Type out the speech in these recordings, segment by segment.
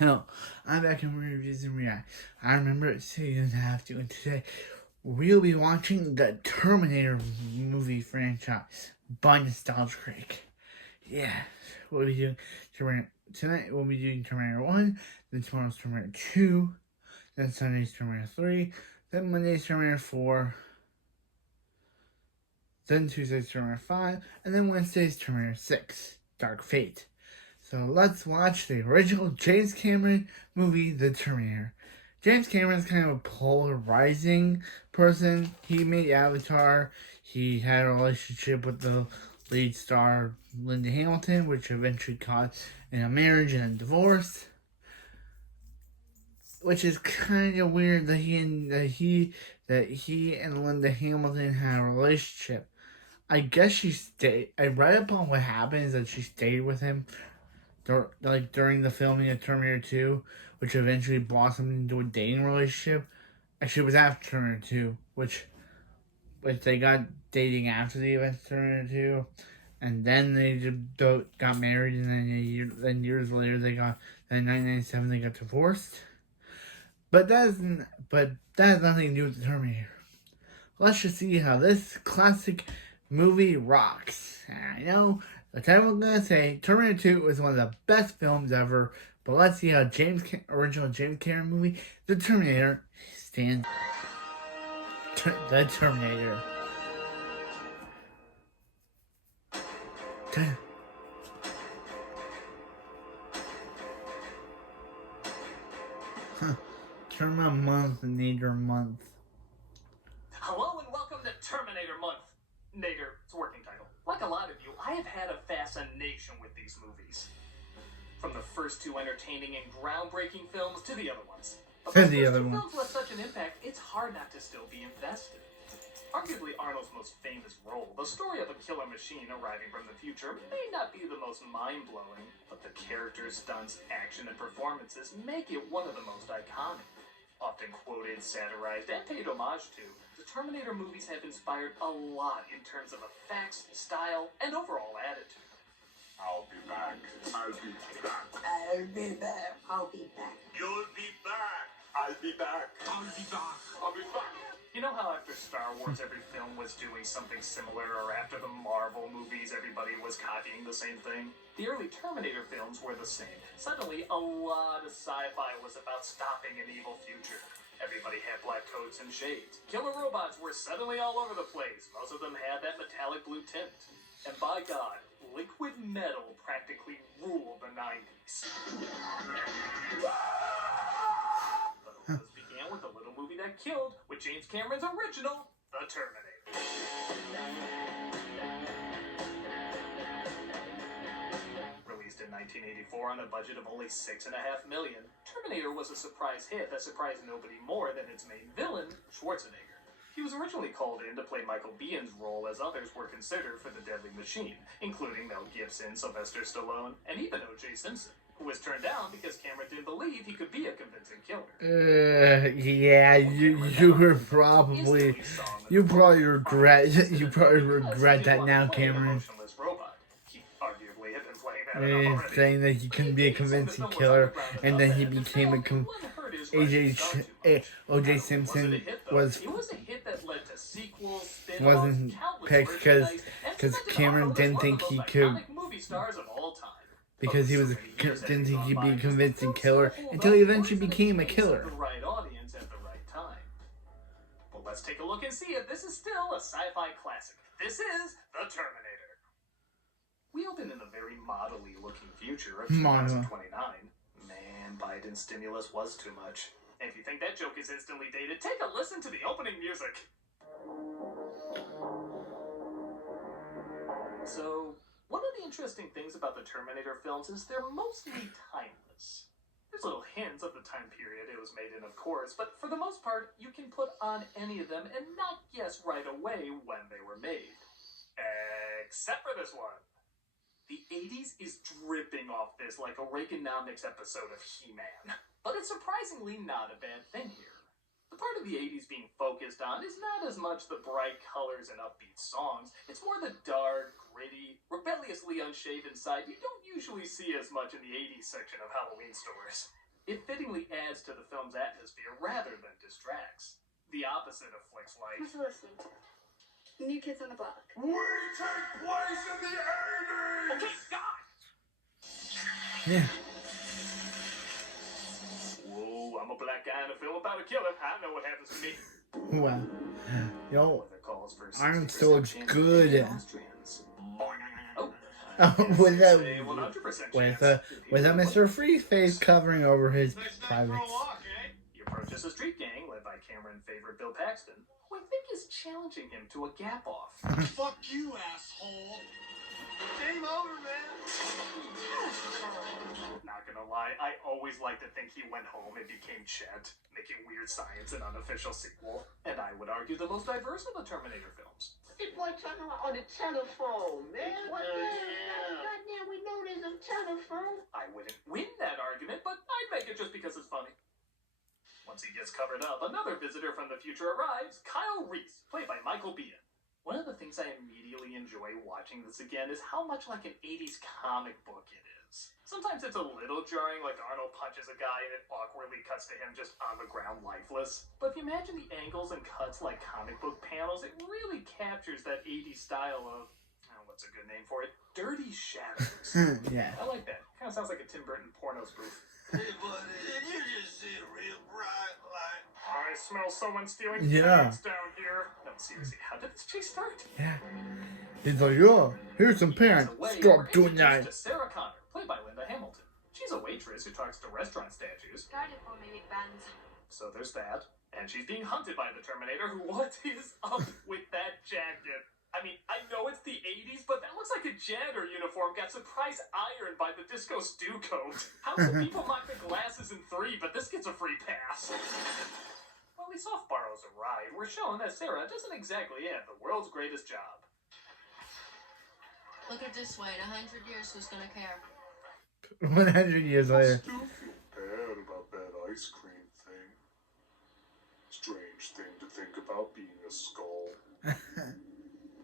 Hello, I'm back in Reviews and React. I remember it, so you didn't have to. And today, we'll be watching the Terminator movie franchise by Nostalgia Creek. Yeah, we'll be doing Terminator. Tonight, we'll be doing Terminator 1, then tomorrow's Terminator 2, then Sunday's Terminator 3, then Monday's Terminator 4, then Tuesday's Terminator 5, and then Wednesday's Terminator 6, Dark Fate. So let's watch the original James Cameron movie, The Terminator. James Cameron's kind of a polarizing person. He made Avatar. He had a relationship with the lead star Linda Hamilton, which eventually caused in a marriage and a divorce. Which is kind of weird that he and Linda Hamilton had a relationship. I guess she stayed. I read up on what happened is that she stayed with him during the filming of Terminator 2, which eventually blossomed into a dating relationship. Actually, it was after Terminator 2, which they got dating after the events of Terminator 2, and then they just got married, and then years later in 1997 they got divorced. But that has nothing to do with the Terminator. Let's just see how this classic movie rocks. And I know the time I'm gonna say Terminator 2 is one of the best films ever, but let's see how original James Cameron movie, The Terminator, stands. The Terminator. Terminator month. Hello and welcome to Terminator Month. Nader, it's a working title. Like a lot of you, I have had a fascination with these movies. From the first two entertaining and groundbreaking films to the other ones. But To those the first other two one. films left such an impact, it's hard not to still be invested. Arguably Arnold's most famous role, the story of a killer machine arriving from the future, may not be the most mind-blowing, but the characters, stunts, action, and performances make it one of the most iconic. Often quoted, satirized, and paid homage to, the Terminator movies have inspired a lot in terms of effects, style, and overall attitude. I'll be back. I'll be back. I'll be back. I'll be back. You'll be back. I'll be back. I'll be back. I'll be back. You know how after Star Wars every film was doing something similar, or after the Marvel movies everybody was copying the same thing? The early Terminator films were the same. Suddenly, a lot of sci-fi was about stopping an evil future. Everybody had black coats and shades. Killer robots were suddenly all over the place. Most of them had that metallic blue tint. And by God, liquid metal practically ruled the 90s. But all this began with a little movie that killed, with James Cameron's original, The Terminator. Released in 1984 on a budget of only $6.5 million, Terminator was a surprise hit that surprised nobody more than its main villain, Schwarzenegger. He was originally called in to play Michael Biehn's role, as others were considered for the deadly machine, including Mel Gibson, Sylvester Stallone, and even O.J. Simpson, who was turned down because Cameron didn't believe he could be a convincing killer. Yeah, you probably regret that now, Cameron. Saying that he couldn't be a convincing killer, and then he became O.J. Simpson wasn't picked because Cameron didn't think he could, because didn't think he'd be a convincing killer until he eventually became a killer. Well, let's take a look and see if this is still a sci-fi classic. This is The Terminator. We open in a very modelly looking future of 2029. Man, Biden's stimulus was too much. And if you think that joke is instantly dated, take a listen to the opening music. So, one of the interesting things about the Terminator films is they're mostly timeless. There's little hints of the time period it was made in, of course, but for the most part, you can put on any of them and not guess right away when they were made. Except for this one. The 80s is dripping off this like a Reaganomics episode of He-Man. But it's surprisingly not a bad thing here. The part of the 80s being focused on is not as much the bright colors and upbeat songs. It's more the dark, gritty, rebelliously unshaven side you don't usually see as much in the 80s section of Halloween stores. It fittingly adds to the film's atmosphere rather than distracts. The opposite of flicks like... Who's listening? New Kids on the Block. We take place in the 80s! Okay, God! Yeah. Whoa, I'm a black guy in a film about a killer. I know what happens to me. Wow. Yo, Weather calls for Arnold still looks 60% good. Austrians. Oh, with say a 100% with chance. a with a Mr. Freeze face covering over his privates. You approaches a street gang led by Cameron's favorite Bill Paxton, who I think is challenging him to a gap off. Fuck you, asshole! Game over, man! Not gonna lie, I always liked to think he went home and became Chet, making Weird Science an unofficial sequel, and I would argue the most diverse of the Terminator films. This boy talking on the telephone, man. What the hell? Goddamn, we know there's a telephone. I wouldn't win that argument, but I'd make it just because it's funny. Once he gets covered up, another visitor from the future arrives, Kyle Reese, played by Michael Biehn. One of the things I immediately enjoy watching this again is how much like an 80s comic book it is. Sometimes it's a little jarring, like Arnold punches a guy and it awkwardly cuts to him just on the ground lifeless. But if you imagine the angles and cuts like comic book panels, it really captures that 80s style of, what's a good name for it? Dirty shadows. Yeah. I like that. Kind of sounds like a Tim Burton porno spoof. Hey, buddy, did you just see a real bright light? I smell someone stealing Yeah. plants down here. No, seriously, how did this chase start? Yeah. He's like, oh, here's some parents. Stop doing that. To Sarah Connor, played by Linda Hamilton. She's a waitress who talks to restaurant statues. Started for me, big bands. So there's that. And she's being hunted by the Terminator, who, what is up with that jacket? I mean, I know it's the 80s, but that looks like a janitor uniform got surprise ironed by the Disco Stew coat. How some people mock the glasses in 3, but this gets a free pass? While Soft borrows a ride, we're shown that Sarah doesn't exactly have the world's greatest job. Look at it this way, in 100 years, who's gonna care? 100 years I later. still feel bad about that ice cream thing. Strange thing to think about being a skull.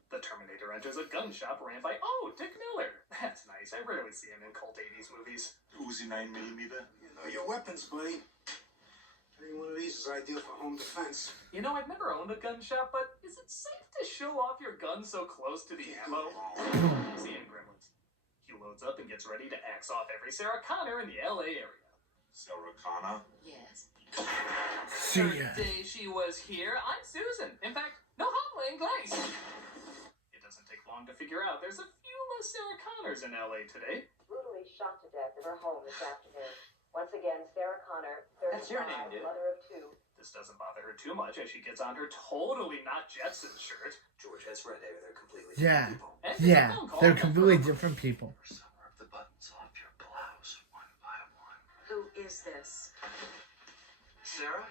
The Terminator enters a gun shop ran by, Dick Miller. That's nice. I rarely see him in cult 80s movies. Uzi 9mm? You know your weapons, buddy. Any one of these is ideal for home defense. You know, I've never owned a gun shop, but is it safe to show off your gun so close to the ammo? See you in Gremlins. He loads up and gets ready to axe off every Sarah Connor in the LA area. Sarah Connor? Yes. See ya. First day she was here, I'm Susan. In fact, no habla inglés. It doesn't take long to figure out there's a few less Sarah Connors in LA today. Brutally shot to death in her home this afternoon. Once again, Sarah Connor, That's your 35, name, dude. mother of 2. This doesn't bother her too much as she gets on her totally not Jetsons shirt. George has read there. They're completely Yeah. different people. And gets a Yeah. phone call They're from completely her- different people. Rip the buttons off your blouse one by one. Who is this? Sarah?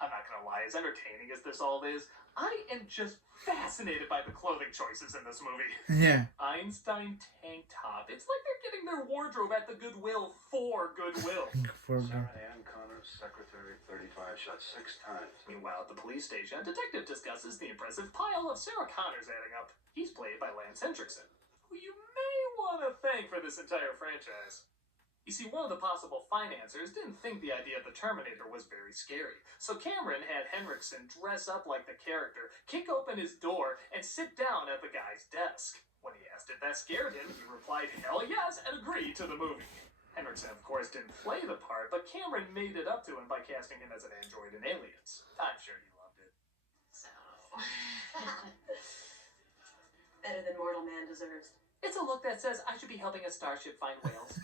I'm not gonna lie, as entertaining as this all is, I am just fascinated by the clothing choices in this movie. Yeah. Einstein tank top. It's like they're getting their wardrobe at the Goodwill for Goodwill. Sarah Ann Connor, secretary, 35, shot 6 times. Meanwhile, at the police station, a detective discusses the impressive pile of Sarah Connors adding up. He's played by Lance Hendrickson, who you may want to thank for this entire franchise. You see, one of the possible financiers didn't think the idea of the Terminator was very scary, so Cameron had Henriksen dress up like the character, kick open his door, and sit down at the guy's desk. When he asked if that scared him, he replied, "Hell yes," and agreed to the movie. Henriksen, of course, didn't play the part, but Cameron made it up to him by casting him as an android in Aliens. I'm sure he loved it. So. Better than mortal man deserves. It's a look that says I should be helping a starship find whales.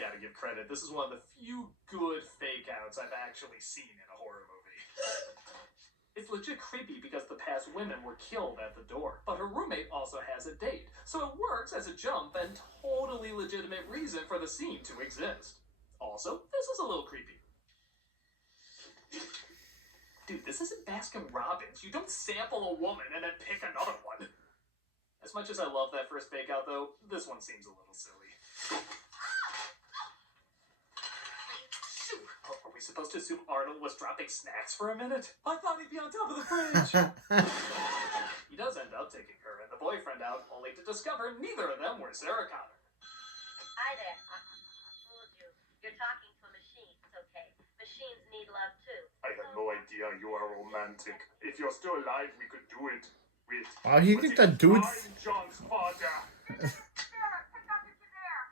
Gotta give credit, this is one of the few good fake-outs I've actually seen in a horror movie. It's legit creepy because the past women were killed at the door, but her roommate also has a date, so it works as a jump and totally legitimate reason for the scene to exist. Also, this is a little creepy. Dude, this isn't Baskin Robbins. You don't sample a woman and then pick another one. As much as I love that first fake-out, though, this one seems a little silly. Oh, are we supposed to assume Arnold was dropping snacks for a minute? I thought he'd be on top of the fridge. He does end up taking her and the boyfriend out, only to discover neither of them were Sarah Connor. Hi there. I fooled you. You're talking to a machine. machines need love too. I had no idea you are romantic. If you're still alive, we could do it. Wait. Oh, you but think it that is dude's... I'm John's father.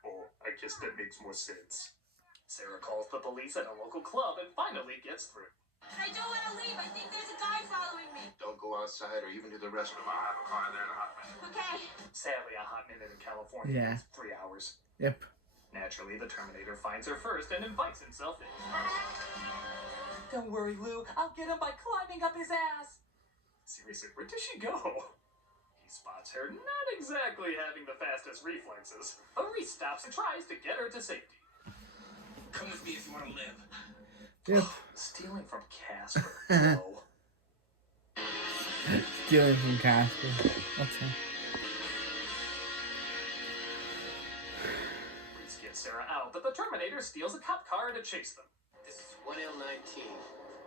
Oh, I guess that makes more sense. Sarah calls the police at a local club and finally gets through. I don't want to leave. I think there's a guy following me. Don't go outside or even to the restroom. I'll have a car there in a hot minute. Okay. Sadly, a hot minute in California Yeah. is 3 hours. Yep. Naturally, the Terminator finds her first and invites himself in. Don't worry, Lou. I'll get him by climbing up his ass. Seriously, where does she go? He spots her not exactly having the fastest reflexes, but Reese stops and tries to get her to safety. Come with me if you want to live. Yep. Stealing from Casper. Whoa. Stealing from Casper. What's that? Reese gets Sarah out, but the Terminator steals a cop car to chase them. This is 1L19,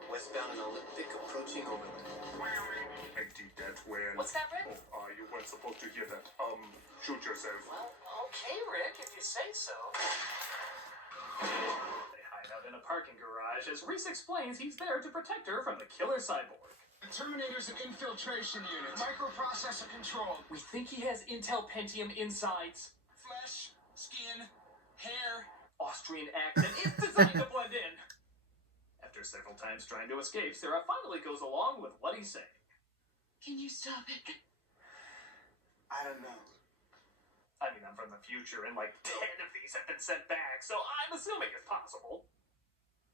westbound and Olympic approaching Overland. I did that well. What's that, Rick? Oh, you weren't supposed to hear that. Shoot yourself. Well, okay, Rick, if you say so. They hide out in a parking garage as Reese explains he's there to protect her from the killer cyborg. The Terminator's an infiltration unit. Microprocessor control. We think he has Intel Pentium insides. Flesh, skin, hair. Austrian accent is designed to blend in. After several times trying to escape, Sarah finally goes along with what he's saying. Can you stop it? I don't know. I mean, I'm from the future, and like 10 of these have been sent back, so I'm assuming it's possible.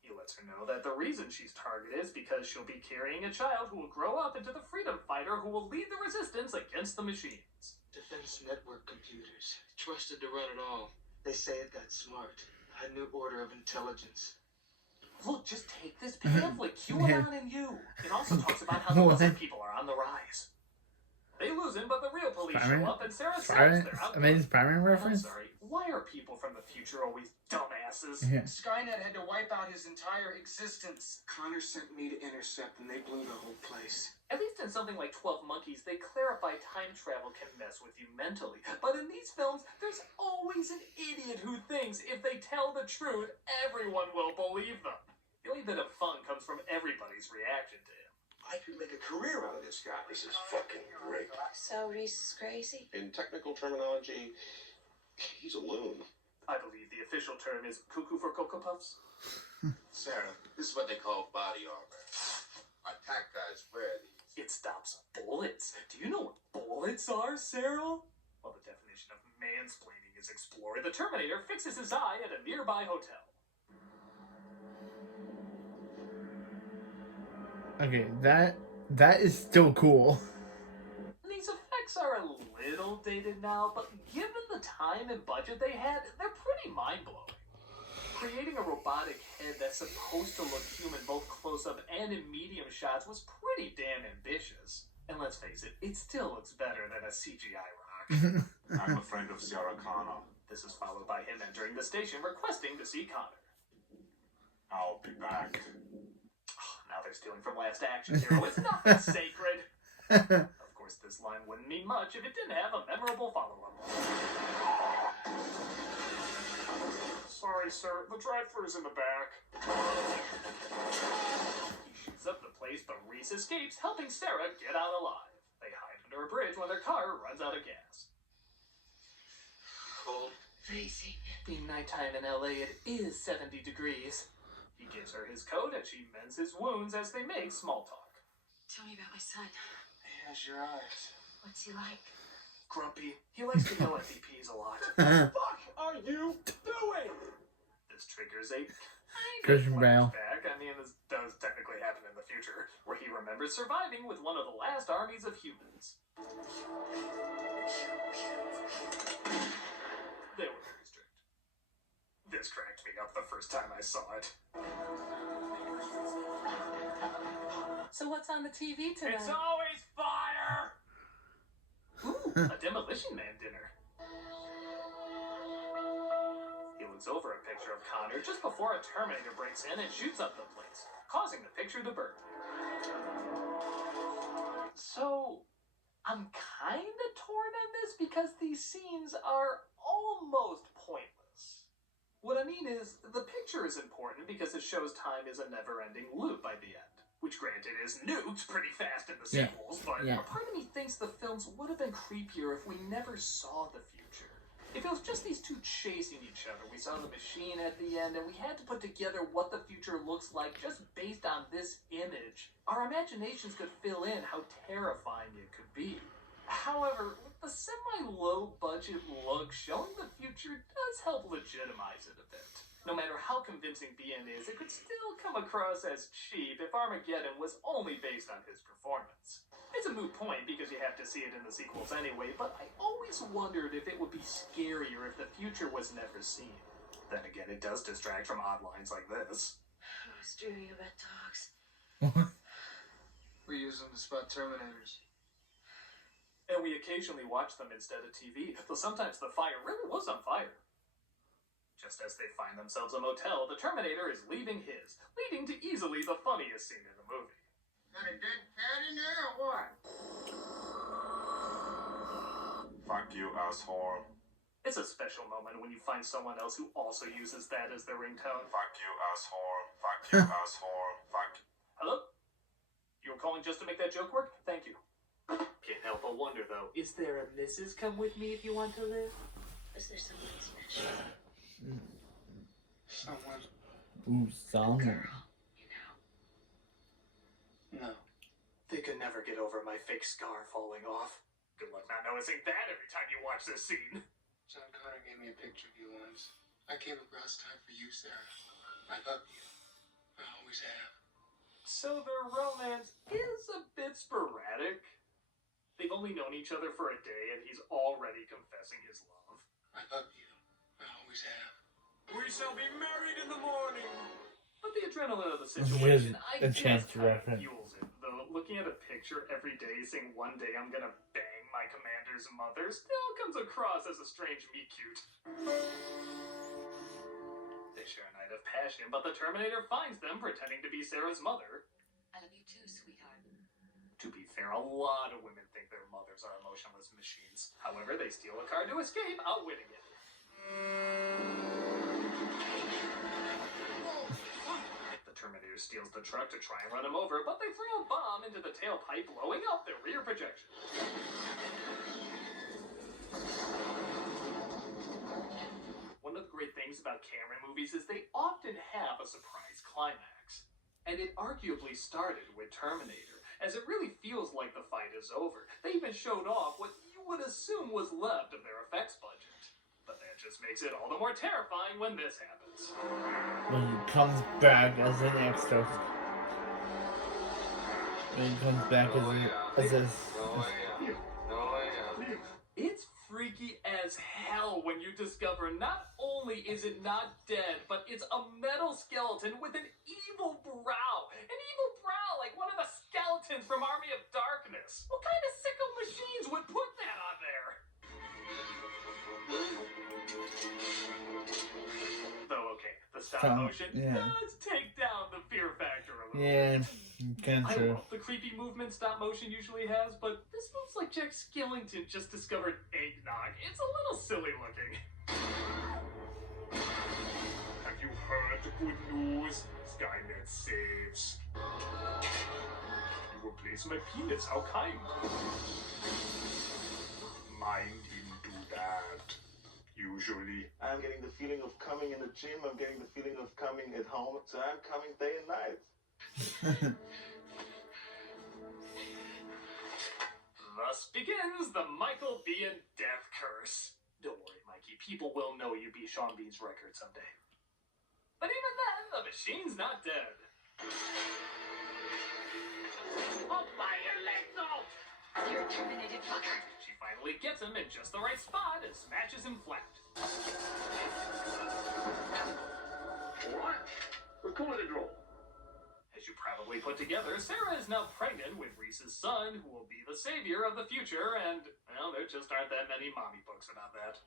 He lets her know that the reason she's targeted is because she'll be carrying a child who will grow up into the freedom fighter who will lead the resistance against the machines. Defense network computers. Trusted to run it all. They say it got smart. A new order of intelligence. Look, just take this pamphlet, QAnon and you. It also talks about how the What? lizard people are on the rise. They lose him, but the real police Spider-Man? show up, and Sarah says Spider-Man? they're out. Amazing Spider-Man I'm reference? sorry, why are people from the future always dumbasses? Yeah. Skynet had to wipe out his entire existence. Connor sent me to intercept, and they blew the whole place. At least in something like 12 Monkeys, they clarify time travel can mess with you mentally. But in these films, there's always an idiot who thinks if they tell the truth, everyone will believe them. The only bit of fun comes from everybody's reaction to him. I could make a career out of this guy. This is fucking great. So Reese is crazy? In technical terminology, he's a loon. I believe the official term is cuckoo for Cocoa Puffs. Sarah, this is what they call body armor. Attack guys wear these. It stops bullets. Do you know what bullets are, Sarah? While the definition of mansplaining is explored, the Terminator fixes his eye at a nearby hotel. Okay, that is still cool. These effects are a little dated now, but given the time and budget they had, they're pretty mind-blowing. Creating a robotic head that's supposed to look human both close-up and in medium shots was pretty damn ambitious. And let's face it, it still looks better than a CGI rock. I'm a friend of Sarah Connor. This is followed by him entering the station requesting to see Connor. I'll be back. Now they're stealing from Last Action Hero. It's nothing sacred. Of course, this line wouldn't mean much if it didn't have a memorable follow-up. Sorry, sir. The drive-thru's in the back. He shoots up the place, but Reese escapes, helping Sarah get out alive. They hide under a bridge when their car runs out of gas. Cold. Freezing. Being nighttime in LA, it is 70 degrees. He gives her his coat and she mends his wounds as they make small talk. Tell me about my son. How's your eyes? What's he like? Grumpy. He likes to yell at DPs a lot. Fuck are you doing? This triggers a kind Christian of Bale. flashback. I mean, this does technically happen in the future, where he remembers surviving with one of the last armies of humans. They were very strict. This cracked me up the first time I saw it. So what's on the TV tonight? It's always fire! Ooh, a Demolition Man dinner. He looks over a picture of Connor just before a Terminator breaks in and shoots up the place, causing the picture to burn. So, I'm kinda torn on this because these scenes are almost pointless. What I mean is, the picture is important because it shows time is a never-ending loop by the end. Which, granted, is nuked pretty fast in the sequels, but a part of me thinks the films would have been creepier if we never saw the future. If it was just these two chasing each other, we saw the machine at the end, and we had to put together what the future looks like just based on this image, our imaginations could fill in how terrifying it could be. However, with the semi-low-budget look, showing the future does help legitimize it a bit. No matter how convincing BN is, it could still come across as cheap if Armageddon was only based on his performance. It's a moot point because you have to see it in the sequels anyway, but I always wondered if it would be scarier if the future was never seen. Then again, it does distract from odd lines like this. I was dreaming about dogs. We use them to spot Terminators. And we occasionally watch them instead of TV, though sometimes the fire really was on fire. Just as they find themselves a motel, the Terminator is leaving his, leading to easily the funniest scene in the movie. Got a dead cat in there or what? Fuck you, asshole. It's a special moment when you find someone else who also uses that as their ringtone. Fuck you, asshole. Fuck you, asshole. Fuck. Hello? You were calling just to make that joke work? Thank you. Can't help but wonder, though, is there a Mrs. Come With Me If You Want to Live? Is there someone special? Someone. Ooh, someone. Girl, you know. No. They could never get over my fake scar falling off. Good luck not noticing that every time you watch this scene. John Connor gave me a picture of you once. I came across time for you, Sarah. I love you. I always have. So their romance is a bit sporadic. They've only known each other for a day and he's already confessing his love. I love you. I always have. We shall be married in the morning. But the adrenaline of the situation, I a guess, chance to kind of reference. fuels it. Though looking at a picture every day saying one day I'm gonna bang my commander's mother still comes across as a strange meet-cute. They share a night of passion, but the Terminator finds them pretending to be Sarah's mother. I love you too, sweetheart. To be fair, a lot of women think their mothers are emotionless machines. However, they steal a car to escape, outwitting it. The Terminator steals the truck to try and run him over, but they throw a bomb into the tailpipe, blowing up their rear projection. One of the great things about Cameron movies is they often have a surprise climax. And it arguably started with Terminator, as it really feels like the fight is over. They even showed off what you would assume was left of their effects budget. But that just makes it all the more terrifying when this happens. When he comes back as an extra. When he comes back as a. It's freaky as hell when you discover not only is it not dead, but it's a metal skeleton with an evil brow. An evil brow like one of the skeletons from Army of Darkness. What kind of sicko machines would put that on there? Though, okay, the stop motion does take down the fear factor a little bit. Kind I of true. love the creepy movement stop motion usually has, but this moves like Jack Skellington just discovered eggnog. It's a little silly looking. Have you heard the good news? Skynet saves. You replaced my penis, how kind. Mind him do that. Usually. I'm getting the feeling of coming in the gym, I'm getting the feeling of coming at home, so I'm coming day and night. Thus begins the Michael Bean death curse. Don't worry, Mikey, people will know you beat Sean Bean's record someday. But even then, the machine's not dead. I'll buy your legs off! You're a terminated fucker. She finally gets him in just the right spot and smashes him flat. What? Recorded roll. As you probably put together, Sarah is now pregnant with Reese's son, who will be the savior of the future, and, well, there just aren't that many mommy books about that.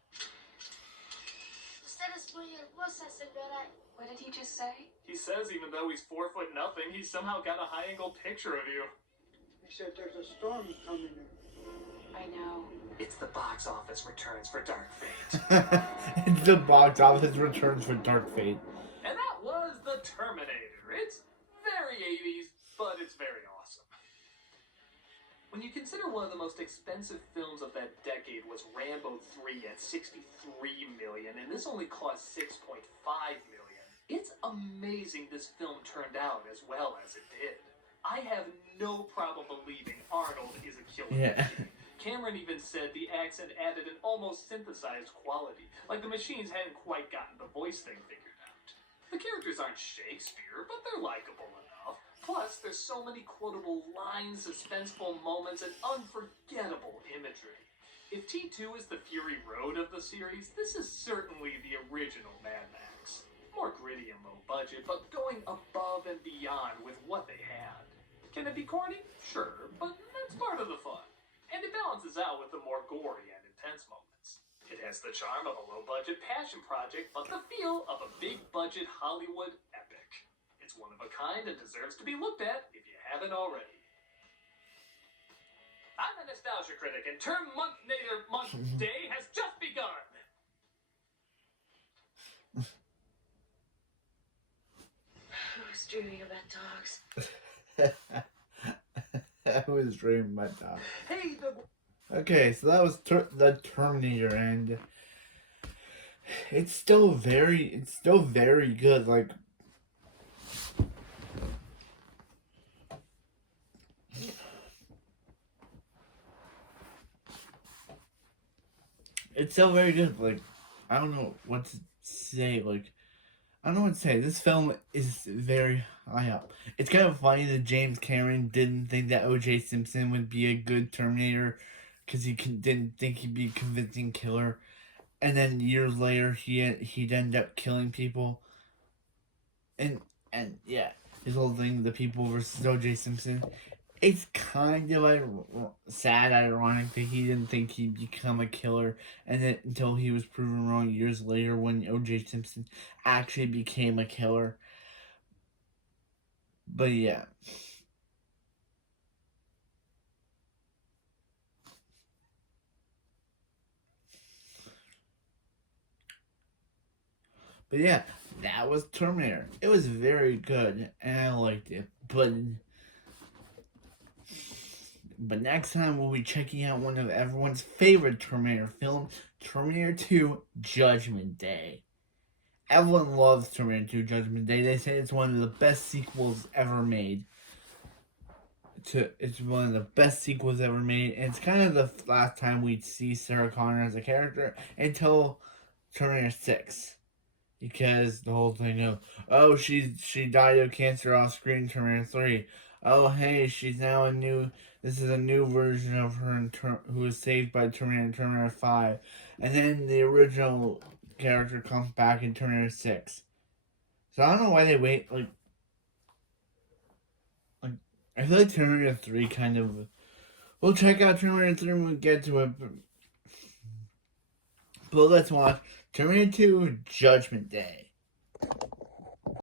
What did he just say? He says even though he's 4'0", he's somehow got a high-angle picture of you. He said there's a storm coming. I know. It's the box office returns for Dark Fate. It's the box office returns for Dark Fate. And that was The Terminator. It's very 80s, but it's very awesome. When you consider one of the most expensive films of that decade was Rambo 3 at $63 million, and this only cost $6.5 million, it's amazing this film turned out as well as it did. I have no problem believing Arnold is a killer machine. Cameron even said the accent added an almost synthesized quality, like the machines hadn't quite gotten the voice thing figured out. The characters aren't Shakespeare, but they're likable enough. Plus, there's so many quotable lines, suspenseful moments, and unforgettable imagery. If T2 is the Fury Road of the series, this is certainly the original Mad Max. More gritty and low budget, but going above and beyond with what they had. Can it be corny? Sure, but that's part of the fun. And it balances out with the more gory and intense moments. It has the charm of a low-budget passion project, but the feel of a big-budget Hollywood epic. It's one of a kind and deserves to be looked at if you haven't already. I'm a nostalgia critic, and Terminator Month Day has just begun! I was dreaming about dogs. I was dreaming about that. Hey, Okay, so that was the Terminator, and it's still very good. Like, it's still very good. Like, I don't know what to say. Like, I don't know what to say. This film is very high up. It's kind of funny that James Cameron didn't think that O.J. Simpson would be a good Terminator because didn't think he'd be a convincing killer. And then years later, he'd end up killing people. And yeah, his whole thing, the people versus O.J. Simpson. It's kind of sad, ironic that he didn't think he'd become a killer, and then until he was proven wrong years later when O.J. Simpson actually became a killer. But yeah. But yeah, that was Terminator. It was very good, and I liked it. But next time we'll be checking out one of everyone's favorite Terminator film, Terminator 2 Judgment Day. Everyone loves Terminator 2 Judgment Day. They say it's one of the best sequels ever made. It's one of the best sequels ever made, and it's kind of the last time we'd see Sarah Connor as a character until Terminator 6. Because the whole thing of, oh, she died of cancer off screen, Terminator 3. Oh, hey, she's now this is a new version of her who was saved by Terminator 5. And then the original character comes back in Terminator 6. So I don't know why they wait, I feel like Terminator 3 kind of, we'll check out Terminator 3 when we get to it, but let's watch Terminator 2 Judgment Day.